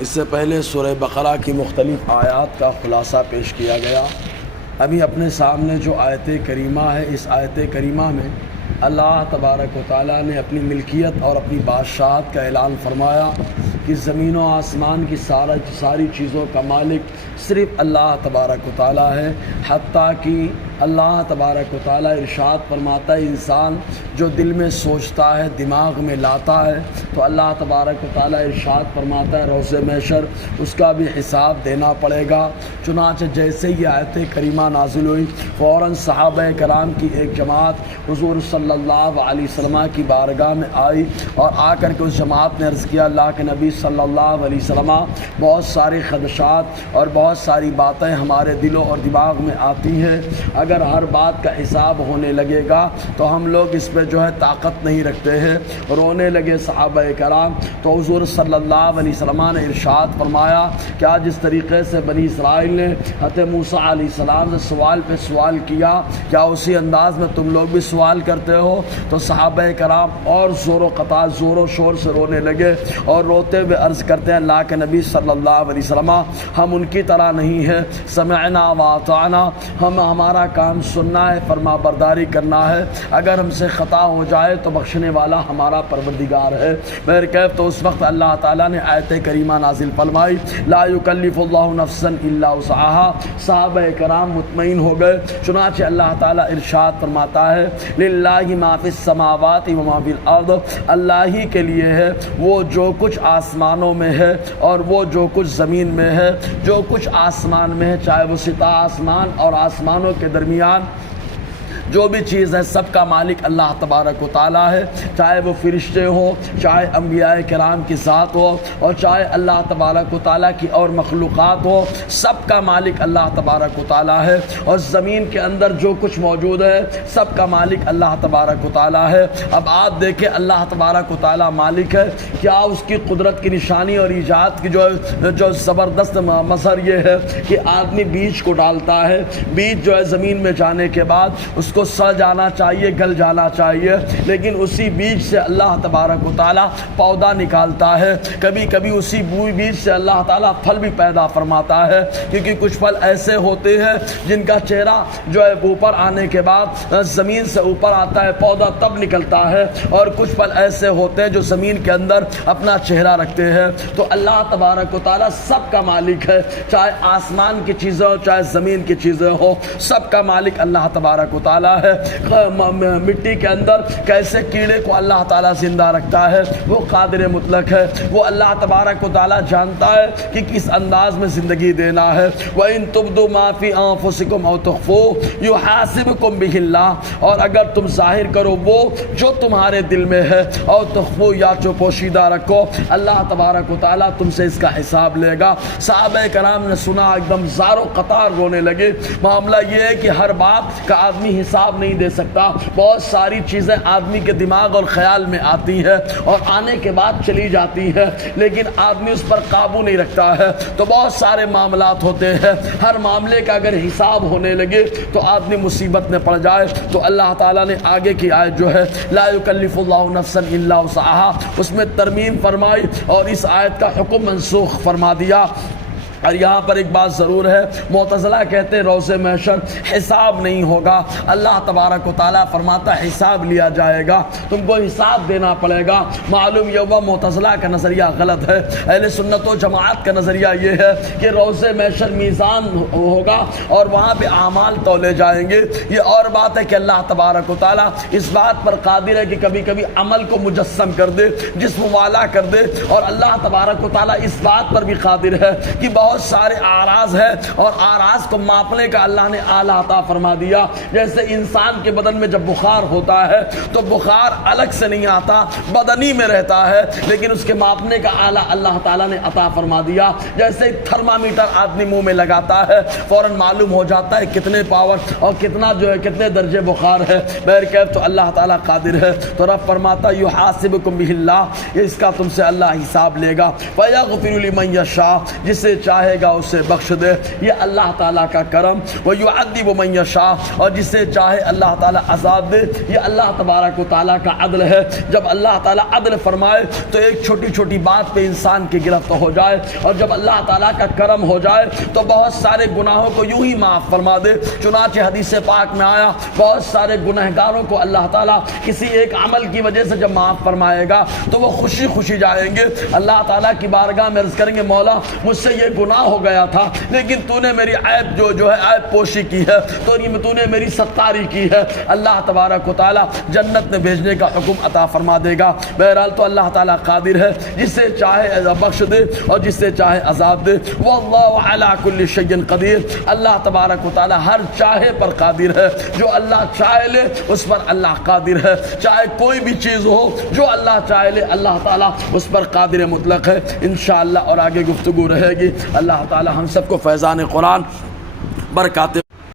اس سے پہلے سورہ بقرہ کی مختلف آیات کا خلاصہ پیش کیا گیا۔ ابھی اپنے سامنے جو آیت کریمہ ہے، اس آیت کریمہ میں اللہ تبارک و تعالیٰ نے اپنی ملکیت اور اپنی بادشاہت کا اعلان فرمایا کہ زمین و آسمان کی ساری چیزوں کا مالک صرف اللہ تبارک و تعالیٰ ہے، حتیٰ کہ اللہ تبارک و تعالیٰ ارشاد فرماتا ہے انسان جو دل میں سوچتا ہے، دماغ میں لاتا ہے، تو اللہ تبارک و تعالیٰ ارشاد فرماتا ہے روز محشر اس کا بھی حساب دینا پڑے گا۔ چنانچہ جیسے یہ آیت کریمہ نازل ہوئی، فوراً صحابہ کرام کی ایک جماعت حضور صلی اللہ علیہ وسلم کی بارگاہ میں آئی اور آ کر کے اس جماعت نے عرض کیا، اللہ کے نبی صلی اللہ علیہ وسلم، بہت سارے خدشات اور بہت ساری باتیں ہمارے دلوں اور دماغ میں آتی ہیں، اگر ہر بات کا حساب ہونے لگے گا تو ہم لوگ اس پہ جو ہے طاقت نہیں رکھتے ہیں۔ رونے لگے صحابہ کرام، تو حضور صلی اللہ علیہ وسلم نے ارشاد فرمایا کیا جس طریقے سے بنی اسرائیل نے حضرت موسیٰ علیہ السلام سے سوال پہ سوال کیا، کیا اسی انداز میں تم لوگ بھی سوال کرتے ہو؟ تو صحابہ کرام اور زور و شور سے رونے لگے اور روتے ہوئے عرض کرتے ہیں اللہ کے نبی صلی اللہ علیہ وسلم، ہم ان کی طرح نہیں ہے، سمعنا واطعنا، ہمارا کام سننا ہے، فرما برداری کرنا ہے، اگر ہم سے خطا ہو جائے تو بخشنے والا ہمارا پروردگار ہے۔ بہرکیف تو اس وقت اللہ تعالیٰ نے آیت کریمہ نازل فرمائی، لا یکلف اللہ نفسا الا وسعها۔ صحابہ کرام مطمئن ہو گئے۔ چنانچہ اللہ تعالیٰ ارشاد فرماتا ہے للہ ما فی السماوات وما فی الارض، اللہ ہی کے لیے ہے وہ جو کچھ آسمانوں میں ہے اور وہ جو کچھ زمین میں ہے۔ جو کچھ آسمان میں ہے، چاہے وہ سطح آسمان اور آسمانوں کے درمیان جو بھی چیز ہے، سب کا مالک اللہ تبارک و تعالیٰ ہے، چاہے وہ فرشتے ہوں، چاہے انبیاء کرام کی ذات ہو، اور چاہے اللہ تبارک و تعالیٰ کی اور مخلوقات ہو، سب کا مالک اللہ تبارک و تعالیٰ ہے۔ اور زمین کے اندر جو کچھ موجود ہے، سب کا مالک اللہ تبارک و تعالیٰ ہے۔ اب آپ دیکھیں اللہ تبارک و تعالیٰ مالک ہے، کیا اس کی قدرت کی نشانی اور ایجاد کی جو زبردست مظہر یہ ہے کہ آدمی بیج کو ڈالتا ہے، بیج جو ہے زمین میں جانے کے بعد اس کو سڑ جانا چاہیے، گل جانا چاہیے، لیکن اسی بیج سے اللہ تبارک و تعالیٰ پودا نکالتا ہے۔ کبھی کبھی اسی بیج سے اللہ تعالیٰ پھل بھی پیدا فرماتا ہے، کیونکہ کچھ پھل ایسے ہوتے ہیں جن کا چہرہ جو ہے اوپر آنے کے بعد زمین سے اوپر آتا ہے، پودا تب نکلتا ہے، اور کچھ پھل ایسے ہوتے ہیں جو زمین کے اندر اپنا چہرہ رکھتے ہیں۔ تو اللہ تبارک و تعالیٰ سب کا مالک ہے، چاہے آسمان کی چیزیں ہو، چاہے زمین کی چیزیں ہو، سب کا مالک اللہ تبارک و تعالیٰ ہے۔ مٹی کے اندر کیسے کیڑے کو اللہ تعالیٰ زندہ رکھتا ہے، وہ قادر مطلق ہے، وہ اللہ تبارک و تعالیٰ جانتا ہے کہ کس انداز میں زندگی دینا ہے۔ وَإِن تُبْدُوا مَا فِي أَنفُسِكُمْ أَوْ تُخْفُوهُ يُحَاسِبْكُم بِهِ اللَّهُ، اور اگر تم ظاہر کرو وہ جو تمہارے دل میں ہے، اور تخفو یا جو پوشیدہ رکھو، اللہ تبارک و تعالیٰ تم سے اس کا حساب لے گا۔ صحابہ کرام نے سنا، ایک دم زار و قطار رونے لگے۔ معاملہ یہ ہے کہ ہر بات کا آدمی حساب نہیں دے سکتا، بہت ساری چیزیں آدمی کے دماغ اور خیال میں آتی ہے اور آنے کے بعد چلی جاتی ہے، لیکن آدمی اس پر قابو نہیں رکھتا ہے، تو بہت سارے معاملات ہوتے ہیں۔ ہر معاملے کا اگر حساب ہونے لگے تو آدمی مصیبت میں پڑ جائے۔ تو اللہ تعالیٰ نے آگے کی آیت جو ہے لا یکلف اللہ نفسا الا وسعها، اس میں ترمیم فرمائی اور اس آیت کا حکم منسوخ فرما دیا۔ اور یہاں پر ایک بات ضرور ہے، معتزلہ کہتے ہیں روز محشر حساب نہیں ہوگا، اللہ تبارک و تعالیٰ فرماتا ہے حساب لیا جائے گا، تم کو حساب دینا پڑے گا۔ معلوم یہ ہوا معتزلہ کا نظریہ غلط ہے۔ اہل سنت و جماعت کا نظریہ یہ ہے کہ روز محشر میزان ہوگا اور وہاں پہ اعمال تولے جائیں گے۔ یہ اور بات ہے کہ اللہ تبارک و تعالیٰ اس بات پر قادر ہے کہ کبھی کبھی عمل کو مجسم کر دے، جسم والا کر دے، اور اللہ تبارک و تعالیٰ اس بات پر بھی قادر ہے کہ بہت سارے اعراض ہے اور اعراض کو ماپنے کا اللہ نے آلہ عطا فرما دیا۔ جیسے انسان کے بدن میں جب بخار ہوتا ہے تو بخار الگ سے نہیں آتا، بدنی میں رہتا ہے، لیکن اس کے ماپنے کا آلہ اللہ تعالیٰ نے عطا فرما دیا۔ جیسے تھرمامیٹر آدمی منہ میں لگاتا ہے، فوراً معلوم ہو جاتا ہے کتنے پاور اور کتنا جو ہے کتنے درجے بخار ہے۔ بہرکیف تو اللہ تعالیٰ قادر ہے۔ تو رب فرماتا یحاسبکم بہ اللہ، اس کا تم سے اللہ حساب لے گا۔ فیغفر لمن یشاء، جسے چاہے چاہے گا اسے بخش دے، یہ اللہ تعالیٰ کا کرم۔ وَيُعَذِّبُ مَن يَشَاءُ، اور جسے چاہے اللہ تعالیٰ عذاب دے، یہ اللہ تبارک و تعالیٰ کا عدل ہے۔ جب اللہ تعالیٰ عدل فرمائے تو ایک چھوٹی چھوٹی بات پہ انسان کی گرفت ہو جائے، اور جب اللہ تعالیٰ کا کرم ہو جائے تو بہت سارے گناہوں کو یوں ہی معاف فرما دے۔ چنانچہ حدیث پاک میں آیا بہت سارے گنہگاروں کو اللہ تعالیٰ کسی ایک عمل کی وجہ سے جب معاف فرمائے گا تو وہ خوشی خوشی جائیں گے، اللہ تعالیٰ کی بارگاہ میں عرض کریں گے مولا مجھ سے یہ گناہ ہو گیا تھا، لیکن تو نے میری عیب جو ہے عیب پوشی کی ہے، تو نے میری ستاری کی ہے، اللہ تبارک و تعالیٰ جنت میں بھیجنے کا حکم عطا فرما دے گا۔ بہرحال تو اللہ تعالیٰ قادر ہے، جسے چاہے بخش دے اور جسے چاہے عذاب دے۔ واللہ علی کل شیء قدیر، اللہ تبارک و تعالیٰ ہر چاہے پر قادر ہے، جو اللہ چاہے لے اس پر اللہ قادر ہے، چاہے کوئی بھی چیز ہو جو اللہ چاہے لے اللہ تعالیٰ اس پر قادر مطلق ہے۔ انشاءاللہ اور آگے گفتگو رہے گی۔ اللہ تعالیٰ ہم سب کو فیضان قرآن برکات